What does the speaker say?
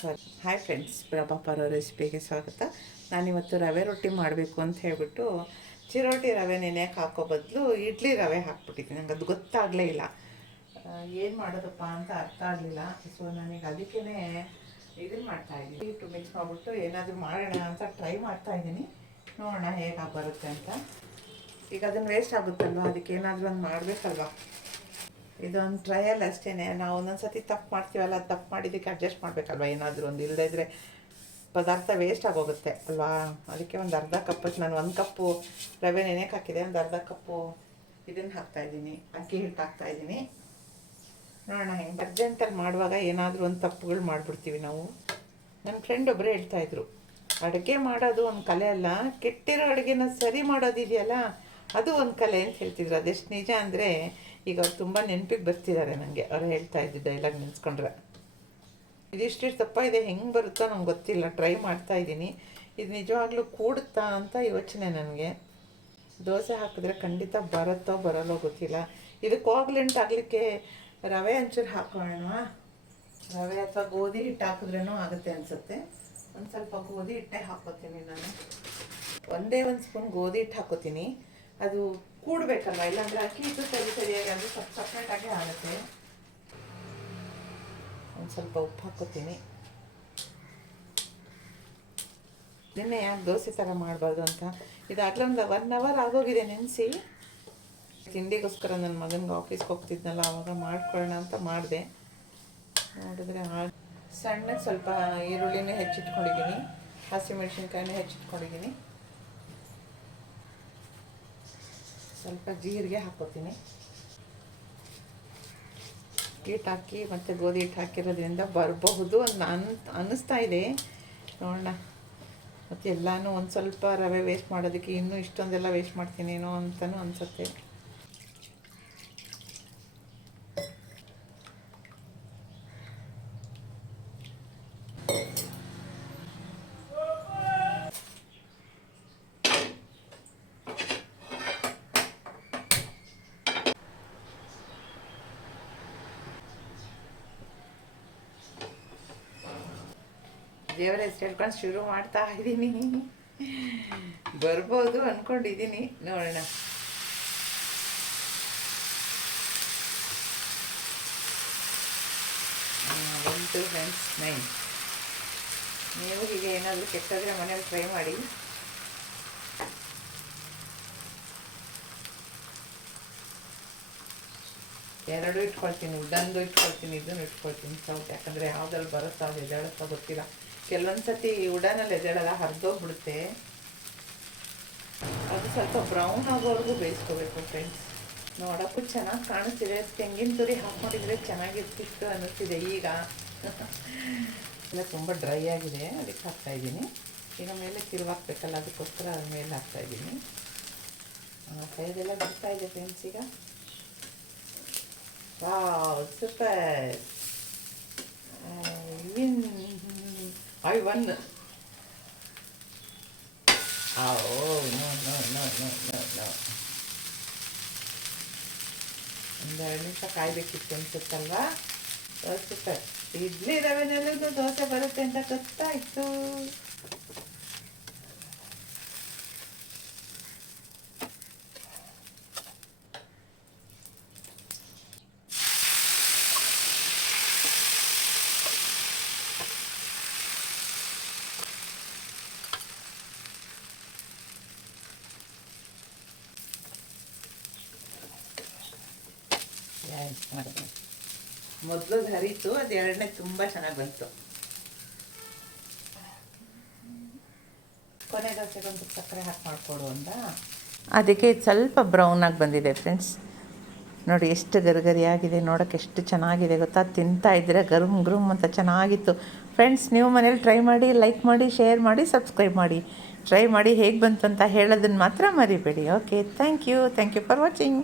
ಸಾರಿ, hi friends, Prabha Paro ರೆಸಿಪಿಗೆ ಸ್ವಾಗತ. ನಾನಿವತ್ತು ರವೆ ರೊಟ್ಟಿ ಮಾಡಬೇಕು ಅಂತ ಹೇಳ್ಬಿಟ್ಟು ಚಿರೋಟಿ ರವೆ ನೆನೆಯಕ್ಕೆ ಹಾಕೋ ಬದಲು ಇಡ್ಲಿ ರವೆ ಹಾಕ್ಬಿಟ್ಟಿದ್ದೀನಿ. ನಂಗೆ ಅದು ಗೊತ್ತಾಗಲೇ ಇಲ್ಲ, ಏನು ಮಾಡೋದಪ್ಪ ಅಂತ ಅರ್ಥ ಆಗಲಿಲ್ಲ. ಸೊ ನನಗೆ ಅದಕ್ಕೇ ಇದನ್ನು ಮಾಡ್ತಾಯಿದ್ದೀನಿ, ಹಿಟ್ಟು ಮಿಕ್ಸ್ ಮಾಡಿಬಿಟ್ಟು ಏನಾದರೂ ಮಾಡೋಣ ಅಂತ ಟ್ರೈ ಮಾಡ್ತಾಯಿದ್ದೀನಿ. ನೋಡೋಣ ಹೇಗೆ ಬರುತ್ತೆ ಅಂತ. ಈಗ ಅದನ್ನು ವೇಸ್ಟ್ ಆಗುತ್ತಲ್ವ, ಅದಕ್ಕೆ ಏನಾದರೂ ಒಂದು ಮಾಡಬೇಕಲ್ವ. ಇದೊಂದು ಟ್ರಯಲ್ ಅಷ್ಟೇ. ನಾವು ಒಂದೊಂದು ಸತಿ ತಪ್ಪು ಮಾಡ್ತೀವಲ್ಲ, ತಪ್ಪು ಮಾಡಿದ್ದಕ್ಕೆ ಅಡ್ಜಸ್ಟ್ ಮಾಡಬೇಕಲ್ವ. ಏನಾದರೂ ಒಂದು ಇಲ್ಲದೇ ಇದ್ದರೆ ಪದಾರ್ಥ ವೇಸ್ಟ್ ಆಗೋಗುತ್ತೆ ಅಲ್ವಾ. ಅದಕ್ಕೆ ಒಂದು ಅರ್ಧ ಕಪ್ಪಕ್ಕೆ ನಾನು 1 ಕಪ್ಪು ರವೆ ನೆನೆಯಕ್ಕೆ ಹಾಕಿದೆ, ಒಂದು ಅರ್ಧ ಕಪ್ಪು ಇದನ್ನು ಹಾಕ್ತಾಯಿದ್ದೀನಿ, ಅಕ್ಕಿ ಹಿಟ್ಟು ಹಾಕ್ತಾಯಿದ್ದೀನಿ. ನೋಡೋಣ ಹೆಂಗೆ. ಅರ್ಜೆಂಟಲ್ಲಿ ಮಾಡುವಾಗ ಏನಾದರೂ ಒಂದು ತಪ್ಪುಗಳು ಮಾಡಿಬಿಡ್ತೀವಿ ನಾವು. ನನ್ನ ಫ್ರೆಂಡ್ ಒಬ್ಬರೇ ಹೇಳ್ತಾಯಿದ್ರು, ಅಡುಗೆ ಮಾಡೋದು ಒಂದು ಕಲೆ ಅಲ್ಲ, ಕೆಟ್ಟಿರೋ ಅಡುಗೆನ ಸರಿ ಮಾಡೋದಿದೆಯಲ್ಲ ಅದು ಒಂದು ಕಲೆ ಅಂತ ಹೇಳ್ತಿದ್ರು. ಅದೆಷ್ಟು ನಿಜ ಅಂದರೆ ಈಗ ಅವ್ರು ತುಂಬ ನೆನಪಿಗೆ ಬರ್ತಿದ್ದಾರೆ ನನಗೆ. ಅವ್ರು ಹೇಳ್ತಾ ಇದ್ದು ಡೈಲಾಗ್ ನೆನೆಸ್ಕೊಂಡ್ರೆ. ಇದಿಷ್ಟು ದಪ್ಪ ಇದೆ, ಹೆಂಗೆ ಬರುತ್ತೋ ನಂಗೆ ಗೊತ್ತಿಲ್ಲ, ಟ್ರೈ ಮಾಡ್ತಾಯಿದ್ದೀನಿ. ಇದು ನಿಜವಾಗ್ಲೂ ಕೂಡುತ್ತಾ ಅಂತ ಯೋಚನೆ ನನಗೆ. ದೋಸೆ ಹಾಕಿದ್ರೆ ಖಂಡಿತ ಬರುತ್ತೋ ಬರಲ್ಲೋ ಗೊತ್ತಿಲ್ಲ. ಇದಕ್ಕೆ ಕೋಗ್ಲೆಂಟ್ ಆಗಲಿಕ್ಕೆ ರವೆ ಒಂಚೂರು ಹಾಕೋಣ. ರವೆ ಅಥವಾ ಗೋಧಿ ಹಿಟ್ಟು ಹಾಕಿದ್ರೂ ಆಗುತ್ತೆ ಅನಿಸುತ್ತೆ. ಒಂದು ಸ್ವಲ್ಪ ಗೋಧಿ ಹಿಟ್ಟೆ ಹಾಕೋತೀನಿ ನಾನು. ಒಂದೇ ಒಂದು ಸ್ಪೂನ್ ಗೋಧಿ ಹಿಟ್ಟು ಹಾಕೋತೀನಿ. ಅದು ಕೂಡಬೇಕಲ್ವ, ಇಲ್ಲಾಂದರೆ ಅಕ್ಕಿ ಹಿಟ್ಟು ಸರಿಯಾಗಿ ಅದು ಸಪ್ರೇಟಾಗಿ ಆಗುತ್ತೆ. ಒಂದು ಸ್ವಲ್ಪ ಉಪ್ಪು ಹಾಕೋತೀನಿ. ನಿನ್ನೆ ಯಾಕೆ ದೋಸೆ ಥರ ಮಾಡಬಾರ್ದು ಅಂತ ಇದಾಗಲೇ ಒಂದು 1 ಅವರ್ ಆಗೋಗಿದೆ ನೆನೆಸಿ. ತಿಂಡಿಗೋಸ್ಕರ ನನ್ನ ಮಗನಿಗೆ ಆಫೀಸ್ಗೆ ಹೋಗ್ತಿದ್ನಲ್ಲ, ಆವಾಗ ಮಾಡ್ಕೊಳ್ಳೋಣ ಅಂತ ಮಾಡಿದೆ. ನೋಡಿದ್ರೆ ಸಣ್ಣಗೆ ಸ್ವಲ್ಪ ಈರುಳ್ಳಿನೇ ಹೆಚ್ಚಿಟ್ಕೊಂಡಿದ್ದೀನಿ, ಹಸಿಮೆಣ್ಸಿನ್ಕಾಯಿನೇ ಹೆಚ್ಚಿಟ್ಕೊಂಡಿದ್ದೀನಿ. ಸ್ವಲ್ಪ ಜೀರಿಗೆ ಹಾಕೋತೀನಿ. ಹಿಟ್ಟು ಹಾಕಿ ಮತ್ತು ಗೋಧಿ ಹಿಟ್ಟು ಹಾಕಿರೋದ್ರಿಂದ ಬರಬಹುದು ಅಂತ ಅನ್ನಿಸ್ತಾ ಇದೆ. ನೋಡೋಣ. ಮತ್ತು ಎಲ್ಲನೂ ಒಂದು ಸ್ವಲ್ಪ ರವೆ ವೇಸ್ಟ್ ಮಾಡೋದಕ್ಕೆ ಇನ್ನೂ ಇಷ್ಟೊಂದೆಲ್ಲ ವೇಸ್ಟ್ ಮಾಡ್ತೀನೇನೋ ಅಂತಲೂ ಅನಿಸುತ್ತೆ. ದೇವರ ಹೆಸರು ಹೇಳ್ಕೊಂಡು ಶುರು ಮಾಡ್ತಾ ಇದ್ದೀನಿ. ಬರ್ಬೋದು ಅಂದ್ಕೊಂಡಿದ್ದೀನಿ, ನೋಡೋಣ. ಬಂತು ಫ್ರೆಂಡ್ಸ್ 9. ನೀವು ಹೀಗೆ ಏನಾದರೂ ಕೆಟ್ಟದ್ರೆ ಮನೇಲಿ ಟ್ರೈ ಮಾಡಿ. ಎರಡು ಇಟ್ಕೊಳ್ತೀನಿ, ಉಡ್ಡಂದು ಇಟ್ಕೊಳ್ತೀನಿ, ಇದನ್ನು ಇಟ್ಕೊಳ್ತೀನಿ ಸೌಟ್. ಯಾಕಂದರೆ ಯಾವುದ್ರಲ್ಲಿ ಬರುತ್ತೋ ಅದು ಎದ್ದೇಳುತ್ತೋ ಗೊತ್ತಿಲ್ಲ. ಕೆಲವೊಂದು ಸತಿ ಉಡನಲ್ಲಿ ಎದ್ದೇಳಲ್ಲ, ಹರಿದೋಗ್ಬಿಡುತ್ತೆ. ಅದು ಸ್ವಲ್ಪ ಬ್ರೌನ್ ಆಗೋವರೆಗೂ ಬೇಯಿಸ್ಕೋಬೇಕು ಫ್ರೆಂಡ್ಸ್. ನೋಡೋಕ್ಕೂ ಚೆನ್ನಾಗಿ ಕಾಣಿಸ್ತಿದೆ. ತೆಂಗಿನ ತುರಿ ಹಾಕ್ಕೊಂಡಿದ್ರೆ ಚೆನ್ನಾಗಿರ್ತಿತ್ತು ಅನ್ನಿಸ್ತಿದೆ ಈಗ. ಎಲ್ಲ ತುಂಬ ಡ್ರೈ ಆಗಿದೆ, ಅದಕ್ಕೆ ಹಾಕ್ತಾಯಿದ್ದೀನಿ. ಈಗ ಮೇಲೆ ತಿರುವಾಕ್ಬೇಕಲ್ಲ, ಅದಕ್ಕೋಸ್ಕರ ಅದ್ರ ಮೇಲೆ ಹಾಕ್ತಾಯಿದ್ದೀನಿ. ಕೈದೆಲ್ಲ ಬಿಡ್ತಾಯಿದೆ ಫ್ರೆಂಡ್ಸ್ ಈಗ. Wow, super. I won. Oh, no. ಒಂದು 2 ನಿಮಿಷ ಕಾಯಬೇಕಿತ್ತು ಅನ್ಸುತ್ತಲ್ವಾ. ಸೂಪರ್. ಇಡ್ಲಿ ರವೆನಲ್ಲೂ ದೋಸೆ ಬರುತ್ತೆ ಅಂತ ಗೊತ್ತಾಯಿತು. ಮೊದಲು ಹರಿತು, ಅದು ಎರಡನೇ ತುಂಬ ಚೆನ್ನಾಗಿ ಬಂತು. ಕೊನೆ ದೋಸೆಗೊಂದು ಸಕ್ಕರೆ ಹಾಕಿ ಮಾಡಿಕೊಡು ಅಂತ. ಅದಕ್ಕೆ ಸ್ವಲ್ಪ ಬ್ರೌನಾಗಿ ಬಂದಿದೆ ಫ್ರೆಂಡ್ಸ್. ನೋಡಿ ಎಷ್ಟು ಗರಿಗರಿಯಾಗಿದೆ, ನೋಡೋಕ್ಕೆ ಎಷ್ಟು ಚೆನ್ನಾಗಿದೆ ಗೊತ್ತಾ. ತಿಂತಾ ಇದ್ದರೆ ಗರುಮ್ ಅಂತ ಚೆನ್ನಾಗಿತ್ತು ಫ್ರೆಂಡ್ಸ್. ನೀವು ಮನೇಲಿ ಟ್ರೈ ಮಾಡಿ, ಲೈಕ್ ಮಾಡಿ, ಶೇರ್ ಮಾಡಿ, ಸಬ್ಸ್ಕ್ರೈಬ್ ಮಾಡಿ. ಟ್ರೈ ಮಾಡಿ ಹೇಗೆ ಬಂತು ಅಂತ ಹೇಳೋದನ್ನು ಮಾತ್ರ ಮರಿಬೇಡಿ. Okay, thank you for watching.